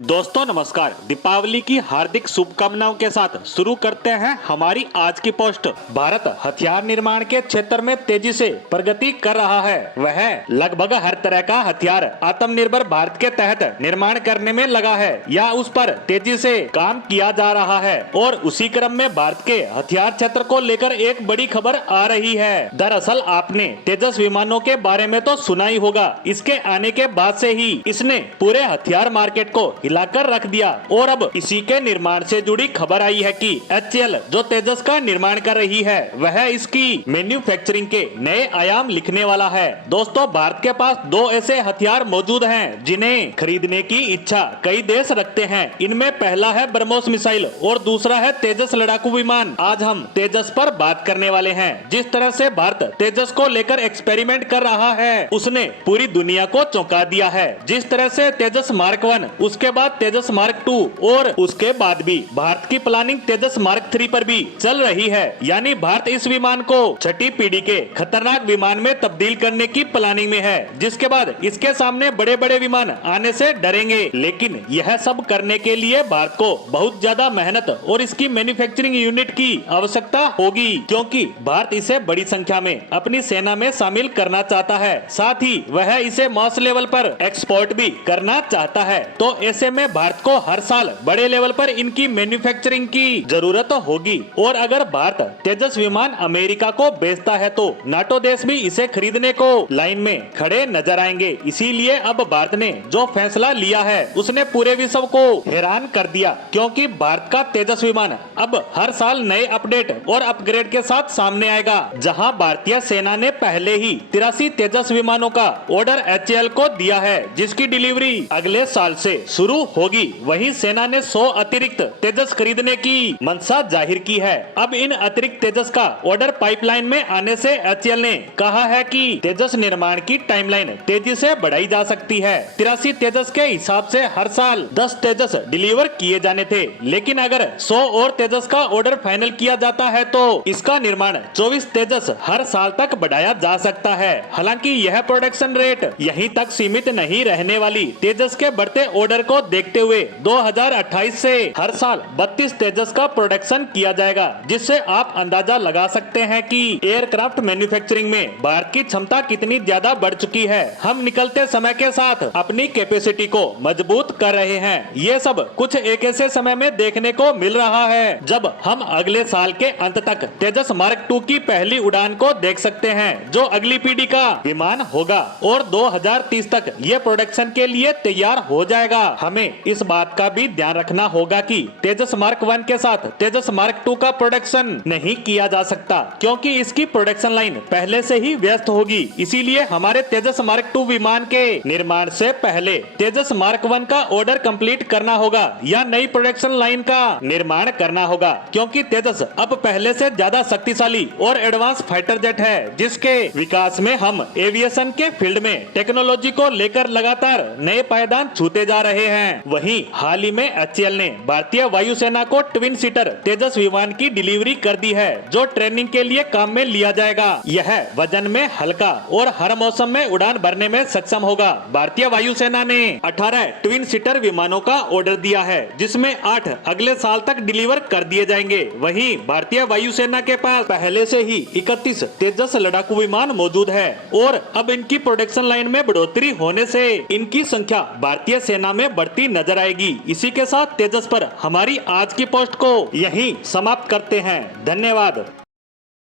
दोस्तों नमस्कार। दीपावली की हार्दिक शुभकामनाओं के साथ शुरू करते हैं हमारी आज की पोस्ट। भारत हथियार निर्माण के क्षेत्र में तेजी से प्रगति कर रहा है। वह लगभग हर तरह का हथियार आत्मनिर्भर भारत के तहत निर्माण करने में लगा है या उस पर तेजी से काम किया जा रहा है। और उसी क्रम में भारत के हथियार क्षेत्र को लेकर एक बड़ी खबर आ रही है। दरअसल आपने तेजस विमानों के बारे में तो सुना ही होगा। इसके आने के बाद से ही इसने पूरे हथियार मार्केट को हिलाकर रख दिया। और अब इसी के निर्माण से जुड़ी खबर आई है कि HAL जो तेजस का निर्माण कर रही है वह इसकी मैन्युफैक्चरिंग के नए आयाम लिखने वाला है। दोस्तों भारत के पास दो ऐसे हथियार मौजूद हैं जिन्हें खरीदने की इच्छा कई देश रखते हैं। इनमें पहला है ब्रह्मोस मिसाइल और दूसरा है तेजस लड़ाकू विमान। आज हम तेजस पर बात करने वाले हैं। जिस तरह से भारत तेजस को लेकर एक्सपेरिमेंट कर रहा है उसने पूरी दुनिया को चौंका दिया है। जिस तरह से तेजस मार्क 1, उसके बाद तेजस मार्क 2 और उसके बाद भी भारत की प्लानिंग तेजस मार्क 3 पर भी चल रही है। यानी भारत इस विमान को छठी पीढ़ी के खतरनाक विमान में तब्दील करने की प्लानिंग में है, जिसके बाद इसके सामने बड़े बड़े विमान आने से डरेंगे। लेकिन यह सब करने के लिए भारत को बहुत ज्यादा मेहनत और इसकी मैन्युफैक्चरिंग यूनिट की आवश्यकता होगी, क्योंकि भारत इसे बड़ी संख्या में अपनी सेना में शामिल करना चाहता है। साथ ही वह इसे मास लेवल पर एक्सपोर्ट भी करना चाहता है। तो ऐसे में भारत को हर साल बड़े लेवल पर इनकी मैन्युफैक्चरिंग की जरूरत होगी। और अगर भारत तेजस विमान अमेरिका को बेचता है तो नाटो देश भी इसे खरीदने को लाइन में खड़े नजर आएंगे। इसीलिए अब भारत ने जो फैसला लिया है उसने पूरे विश्व को हैरान कर दिया, क्योंकि भारत का तेजस विमान अब हर साल नए अपडेट और अपग्रेड के साथ सामने आएगा। जहां भारतीय सेना ने पहले ही 83 तेजस विमानों का ऑर्डर HAL को दिया है, जिसकी डिलीवरी अगले साल से शुरू होगी। वहीं सेना ने 100 अतिरिक्त तेजस खरीदने की मंशा जाहिर की है। अब इन अतिरिक्त तेजस का ऑर्डर पाइपलाइन में आने से HAL ने कहा है कि तेजस निर्माण की टाइमलाइन तेजी से बढ़ाई जा सकती है। 83 तेजस के हिसाब से हर साल 10 तेजस डिलीवर किए जाने थे, लेकिन अगर 100 और तेजस का ऑर्डर फाइनल किया जाता है तो इसका निर्माण 24 तेजस हर साल तक बढ़ाया जा सकता है। हालांकि यह प्रोडक्शन रेट यहीं तक सीमित नहीं रहने वाली। तेजस के बढ़ते ऑर्डर को देखते हुए 2028 से हर साल 32 तेजस का प्रोडक्शन किया जाएगा, जिससे आप अंदाजा लगा सकते हैं कि एयरक्राफ्ट मैन्युफैक्चरिंग में भारत की क्षमता कितनी ज्यादा बढ़ चुकी है। हम निकलते समय के साथ अपनी कैपेसिटी को मजबूत कर रहे हैं। ये सब कुछ एक ऐसे समय में देखने को मिल रहा है जब हम अगले साल के अंत तक तेजस मार्क 2 की पहली उड़ान को देख सकते हैं, जो अगली पीढ़ी का विमान होगा और 2030 तक ये प्रोडक्शन के लिए तैयार हो जाएगा। हमें इस बात का भी ध्यान रखना होगा कि तेजस मार्क 1 के साथ तेजस मार्क 2 का प्रोडक्शन नहीं किया जा सकता, क्योंकि इसकी प्रोडक्शन लाइन पहले से ही व्यस्त होगी। इसीलिए हमारे तेजस मार्क 2 विमान के निर्माण से पहले तेजस मार्क 1 का ऑर्डर कंप्लीट करना होगा या नई प्रोडक्शन लाइन का निर्माण करना होगा, क्योंकि तेजस अब पहले से ज्यादा शक्तिशाली और एडवांस फाइटर जेट है, जिसके विकास में हम एविएशन के फील्ड में टेक्नोलॉजी को लेकर लगातार नए पायदान छूते जा रहे हैं। वहीं हाल ही में HAL ने भारतीय वायुसेना को ट्विन सीटर तेजस विमान की डिलीवरी कर दी है, जो ट्रेनिंग के लिए काम में लिया जाएगा। यह वजन में हल्का और हर मौसम में उड़ान भरने में सक्षम होगा। भारतीय वायुसेना ने 18 ट्विन सीटर विमानों का ऑर्डर दिया है, जिसमें 8 अगले साल तक डिलीवर कर दिए जाएंगे। वहीं भारतीय वायुसेना के पास पहले से ही 31 तेजस लड़ाकू विमान मौजूद है और अब इनकी प्रोडक्शन लाइन में बढ़ोतरी होने से इनकी संख्या भारतीय सेना में बढ़ती नजर आएगी। इसी के साथ तेजस पर हमारी आज की पोस्ट को यहीं समाप्त करते हैं। धन्यवाद।